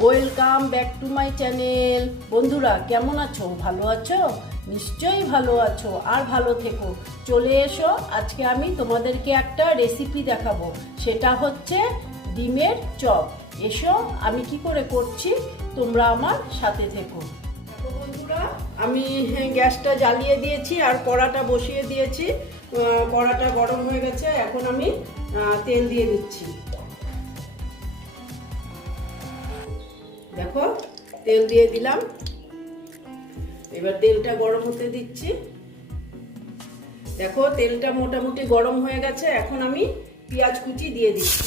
Welcome back to my channel বন্ধুরা কেমন আছো? ভালো আছো? নিশ্চয়ই ভালো আছো আর ভালো থেকো। চলে এসো আজকে আমি তোমাদেরকে একটা রেসিপি দেখাবো। সেটা হচ্ছে ডিমের চপ। এসো আমি কি করে করছি? তোমরা আমার সাথে থেকো। বন্ধুরা আমি হ্যাঁ, গ্যাসটা জ্বালিয়ে দিয়েছি আর কড়াটা বসিয়ে দিয়েছি। কড়াটা গরম হয়ে গেছে এখন আমি তেল দিয়ে দিচ্ছি। দেখো, তেল দিয়ে দিলাম। এবার তেলটা গরম হতে দিচ্ছি। দেখো, তেলটা মোটামুটি গরম হয়ে গেছে। এখন আমি পেঁয়াজ কুচি দিয়ে দিচ্ছি।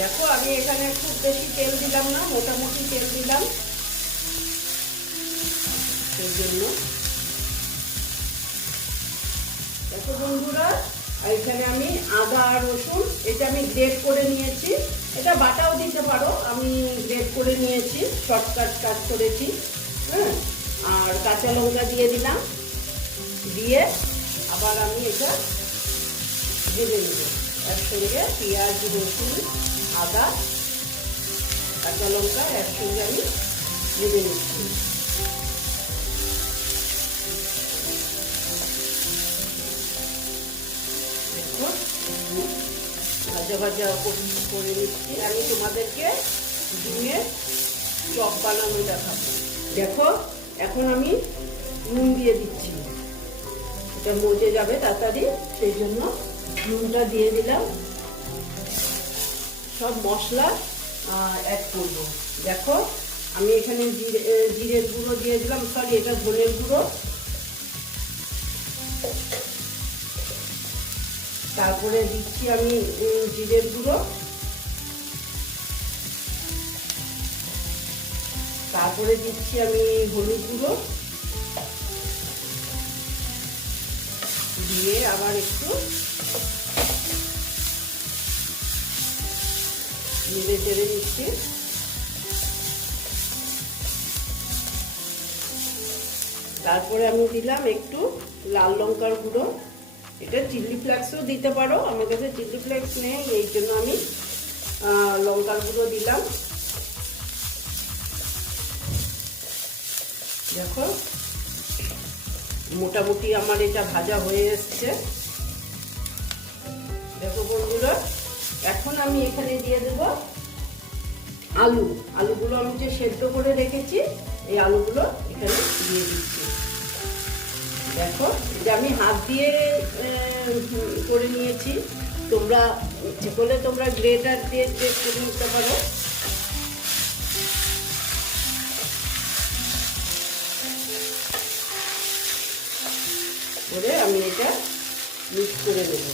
দেখো, আমি এখানে খুব বেশি তেল দিলাম না, মোটামুটি তেল দিলাম। সেই জন্য দেখো বন্ধুরা, এখানে আমি আদা আর রসুন, এটা আমি গ্রেড করে নিয়েছি। এটা বাটাও দিতে পারো, আমি গ্রেড করে নিয়েছি, শর্টকাট কাট করেছি হ্যাঁ? আর কাঁচা লঙ্কা দিয়ে দিলাম, দিয়ে আবার আমি এটা ভেজে নেব। একসঙ্গে পেঁয়াজ, রসুন, আদা, কাঁচা লঙ্কা একসঙ্গে আমি ভেজে নিচ্ছি। ভাজা ভাজা করে নিচ্ছি আমি তোমাদেরকে ডিমের চপ বানানো দেখাবো। দেখো, এখন আমি নুন দিয়ে দিচ্ছি। এটা মজে যাবে তাড়াতাড়ি, সেই জন্য নুনটা দিয়ে দিলাম। সব মশলা অ্যাড করব। দেখো, আমি এখানে জিরে জিরের গুঁড়ো দিয়ে দিলাম। সরি, এটা ধনের গুঁড়ো। তারপরে দিচ্ছি আমি জিরের গুঁড়ো। তারপরে দিচ্ছি আমি হলুদ গুঁড়ো। দিয়ে আবার একটু নেড়ে চেড়ে নিচ্ছি তারপরে আমি দিলাম একটু লাল লঙ্কার গুঁড়ো। এটা চিলি ফ্লেক্সও দিতে পারো। আমার কাছে চিলি ফ্লেক্স নেই, এই জন্য আমি লঙ্কার গুঁড়ো দিলাম। দেখো, মোটামুটি আমার এটা ভাজা হয়ে এসছে। দেখো বন্ধুরা, এখন আমি এখানে দিয়ে দেব আলু। আলুগুলো আমি যে সেদ্ধ করে রেখেছি, এই আলুগুলো এখানে দিয়ে দিচ্ছি। দেখো এটা আমি হাত দিয়ে করে নিয়েছি। তোমরা ইচ্ছে করলে তোমরা গ্রেটার দিয়ে গ্রেট করে নিতে পারো। করে আমি এটা মিক্স করে নেব।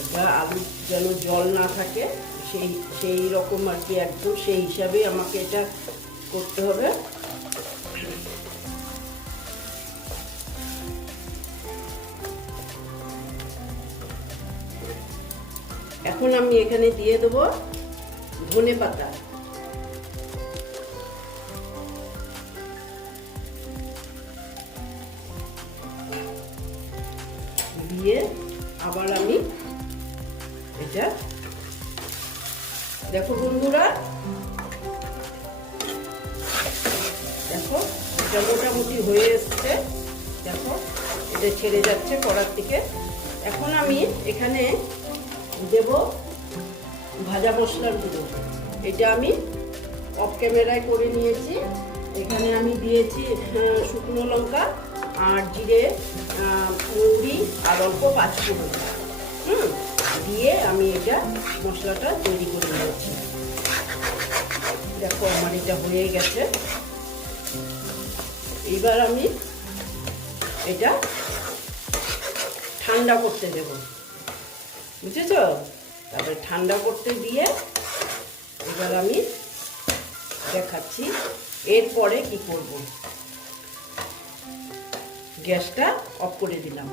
এটা আলু যেন জল না থাকে। সেই সেই রকম আর কি একদম সেই হিসাবে আমাকে এটা করতে হবে। এখন আমি এখানে দিয়ে দেবো ধনে পাতা দেখো বন্ধুরা। দেখো, এটা মোটামুটি হয়ে এসছে। দেখো, এটা ছেড়ে যাচ্ছে কড়ার থেকে এখন আমি এখানে দেব ভাজা মশলার গুঁড়ো। এটা আমি অফ ক্যামেরায় করে নিয়েছি। এখানে আমি দিয়েছি শুকনো লঙ্কা আর জিরে মৌরি আর অল্প পাঁচফোড়ন। হুম? দিয়ে আমি এটা মশলাটা তৈরি করে নিয়েছি। দেখো আমার এটা হয়ে গেছে। এবার আমি এটা ঠান্ডা করতে দেব। বুঝেছ? তারপরে ঠান্ডা করতে দিয়ে এবার আমি দেখাচ্ছি এরপরে কি করব। গ্যাসটা অফ করে দিলাম।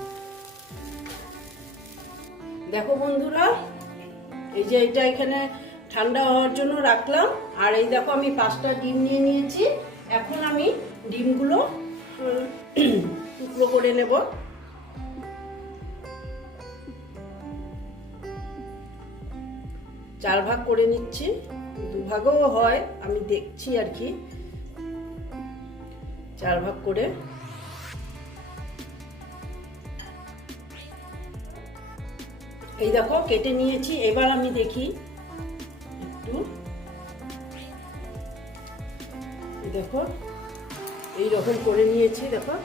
দেখো বন্ধুরা, এই যে এটা এখানে ঠান্ডা হওয়ার জন্য রাখলাম। আর এই দেখো আমি পাঁচটা ডিম নিয়ে নিয়েছি। এখন আমি ডিমগুলো টুকরো করে নেব। চার ভাগ করে নিচ্ছি। দুভাগও হয়, আমি দেখছি আর কি। চার ভাগ করে এই দেখো, কেটে নিয়েছি। এবার আমি দেখি একটু। দেখো এই রকম করে নিয়েছি, দেখো।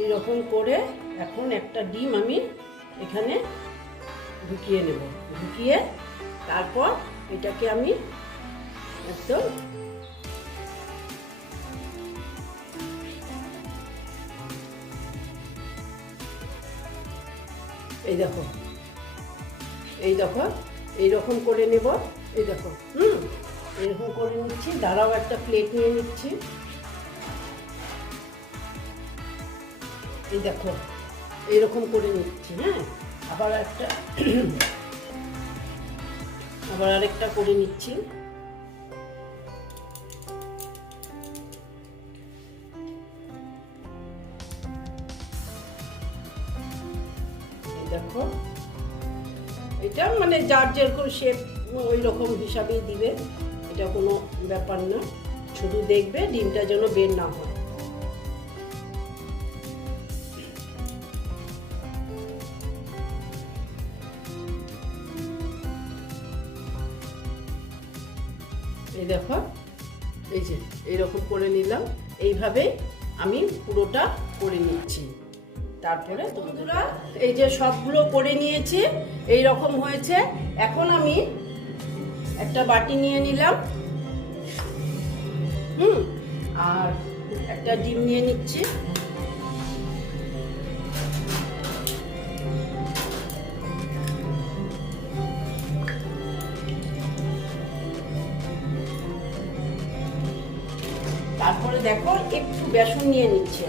এই রকম করে এখন একটা ডিম আমি এখানে ঢুকিয়ে নেব। ঢুকিয়ে তারপর এটাকে আমি একদম এই দেখো। এই দেখো, এইরকম করে নেব, এই দেখো, হুম এরকম করে নিচ্ছি, দাঁড়াও একটা প্লেট নিয়ে নিচ্ছি। এই দেখো, এইরকম করে নিচ্ছি হ্যাঁ আবার একটা, আবার আরেকটা করে নিচ্ছি। যার যেরকম শেপ ওই রকম হিসাবেই দিবে, এটা কোনো ব্যাপার না। শুধু দেখবে ডিমটা যেন বের না হয়। এই দেখো, এই যে এইরকম করে নিলাম। এইভাবে আমি পুরোটা করে নিচ্ছি। তারপরে বন্ধুরা, এই যে সবগুলো করে নিয়েছি এই রকম হয়েছে। এখন আমি একটা বাটি নিয়ে নিলাম। হুম, আর একটা ডিম নিয়ে নিচ্ছি। তারপরে দেখো, একটু বেসন নিয়ে নিচ্ছি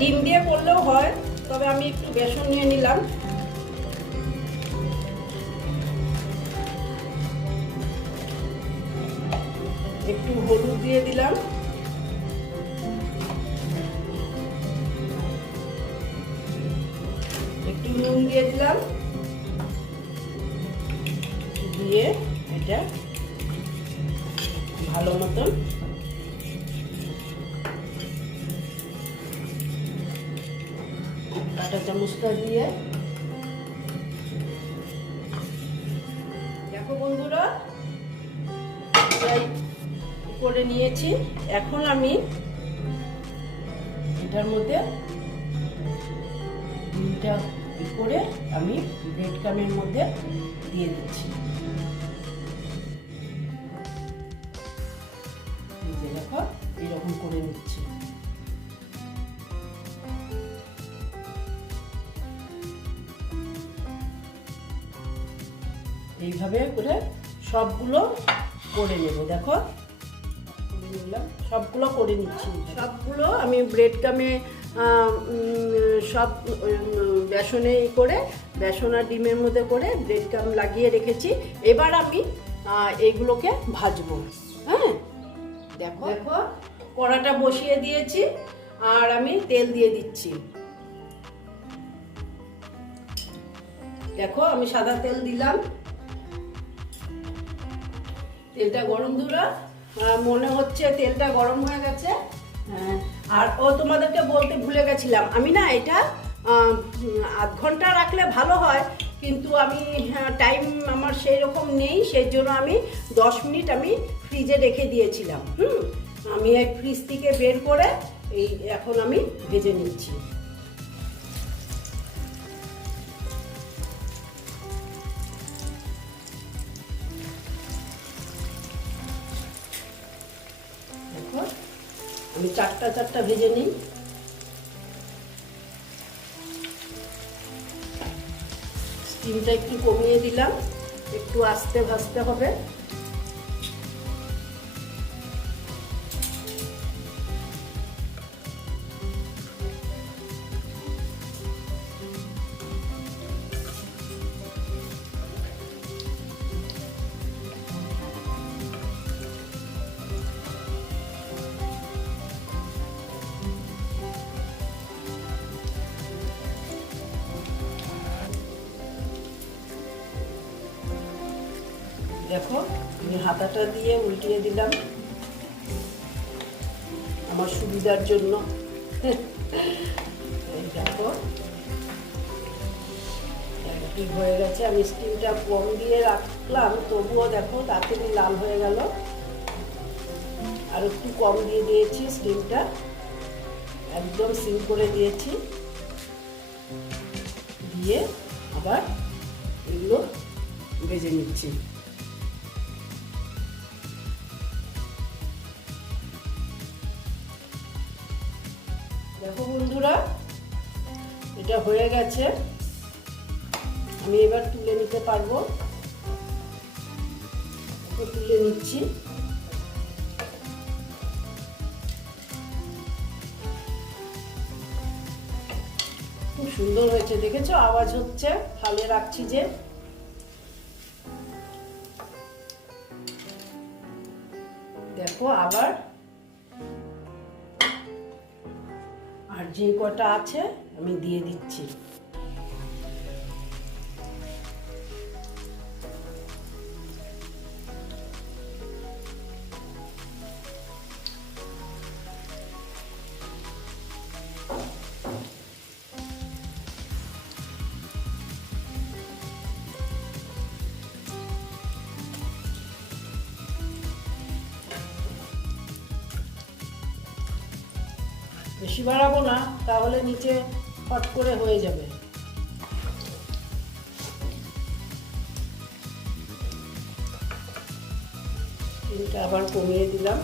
ডিম দিয়ে করলেও হয়, তবে আমি একটু বেসন নিয়ে নিলাম। একটু হলুদ দিয়ে দিলাম। একটু নুন দিয়ে দিলাম। দিয়ে এটা কাঁটা চামচটা দিয়ে। দেখো বন্ধুরা করে নিয়েছি। এখন আমি এটার মধ্যে ডিমটা করে আমি ব্রেড কামের মধ্যে দিয়ে দিচ্ছি। দেখো, এরকম করে নিচ্ছি। এইভাবে করে সবগুলো করে নেব দেখো। সবগুলো করে নিচ্ছি। সবগুলো আমি ব্রেড কামে সব বেসনে ই করে বেসন আর ডিমের মধ্যে করে ব্রেড কাম লাগিয়ে রেখেছি। এবার আমি এইগুলোকে ভাজবো। হ্যাঁ? দেখো। দেখো কড়াটা বসিয়ে দিয়েছি আর আমি তেল দিয়ে দিচ্ছি। দেখো আমি সাদা তেল দিলাম। তেলটা গরম দুরা মনে হচ্ছে তেলটা গরম হয়ে গেছে। হ্যাঁ, আর ও তোমাদেরকে বলতে ভুলে গেছিলাম। আমি না এটা আধ ঘণ্টা রাখলে ভালো হয় কিন্তু আমি টাইম আমার সেই রকম নেই সেই জন্য আমি দশ মিনিট আমি ফ্রিজে রেখে দিয়েছিলাম। হুম আমি এই ফ্রিজ থেকে বের করে এই এখন আমি ভেজে নিচ্ছি। আমি চারটা চারটা ভেজে নিই। স্টিমটা একটু কমিয়ে দিলাম একটু আস্তে ভাজতে হবে। দেখো, আমি হাতাটা দিয়ে উল্টিয়ে দিলাম। আমার সুবিধার জন্য। এই দেখো। ঠিক হয়ে গেছে? আমি স্টিমটা কম দিয়ে রাখলাম, তবুও দেখো, তাড়াতাড়ি লাল হয়ে গেল। আর একটু কম দিয়ে দিয়েছি স্টিমটা। একদম সিম করে দিয়েছি। দিয়ে আবার এগুলো ভেজে নিচ্ছি। বন্ধুরা, এটা হয়ে গেছে। আমি এবার তুলে নিতে পারব। তুলে নিচ্ছি। খুব সুন্দর হয়েছে, দেখেছ? আওয়াজ হচ্ছে থালে রাখছি যে। দেখো, আবার আর যে কটা আছে আমি দিয়ে দিচ্ছি। বেশি বাড়াবো না, তাহলে নিচে হট করে হয়ে যাবে। আবার কমিয়ে দিলাম।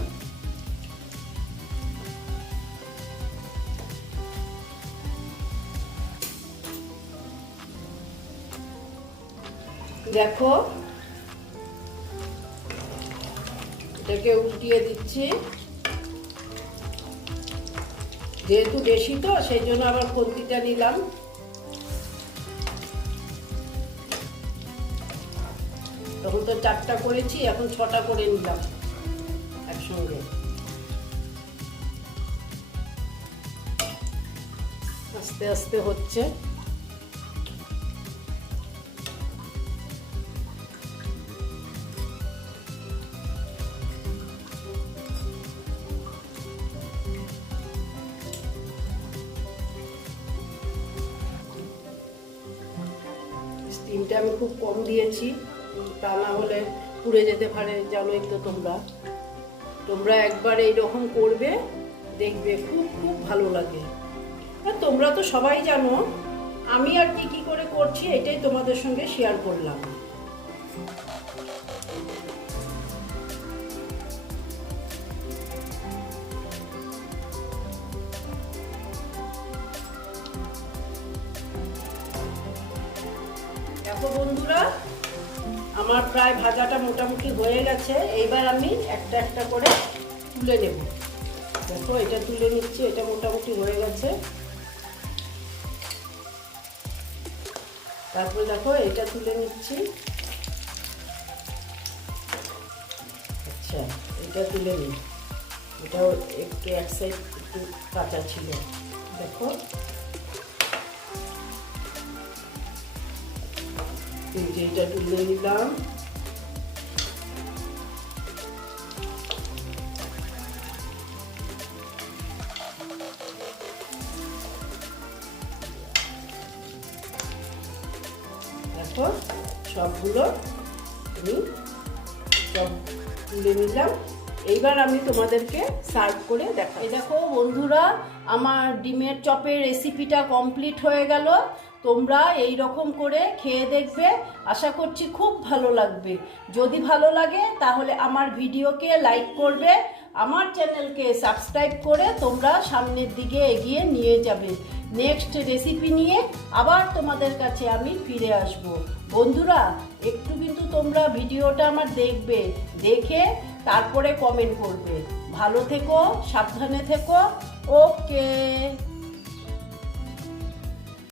দেখো, এটাকে উল্টিয়ে দিচ্ছি। যেহেতু বেশি তো, সেই জন্য আবার খন্তিটা নিলাম। তখন তো চারটা করেছি, এখন ছটা করে নিলাম একসঙ্গে। আস্তে আস্তে হচ্ছে। কম দিয়েছি, তা না হলে পুড়ে যেতে পারে, জানোই তো তোমরা। তোমরা একবার এইরকম করবে, দেখবে খুব খুব ভালো লাগে। আর তোমরা তো সবাই জানো, আমি আর কি কি করে করছি, এটাই তোমাদের সঙ্গে শেয়ার করলাম। প্রায় ভাজাটা মোটামুটি হয়ে গেছে। এইবার আমি একটা একটা করে তুলে নেব। দেখো, এটা তুলে নিচ্ছি, এটা মোটামুটি হয়ে গেছে। তারপরে দেখো, এটা তুলে নিচ্ছি। আচ্ছা এটা তুলে নিই। এটাও একটু এক সাইড একটু কাঁচা ছিল। দেখো। এই যে এটা তুলে নিলাম। দেখো সবগুলো আমি সব তুলে নিলাম। এইবার আমি তোমাদেরকে সার্ভ করে দেখাই দেখো বন্ধুরা, আমার ডিমের চপের রেসিপিটা কমপ্লিট হয়ে গেল। তোমরা এই রকম করে খেয়ে দেখবে। আশা করছি খুব ভালো লাগবে। যদি ভালো লাগে, তাহলে আমার ভিডিওকে লাইক করবে। আমার চ্যানেলকে সাবস্ক্রাইব করে তোমরা সামনের দিকে এগিয়ে নিয়ে যাবে। নেক্সট রেসিপি নিয়ে আবার তোমাদের কাছে আমি ফিরে আসব। বন্ধুরা, একটু কিন্তু তোমরা ভিডিওটা আমার দেখবে, দেখে তারপরে কমেন্ট করবে। ভালো থেকো, সাবধানে থেকো। ওকে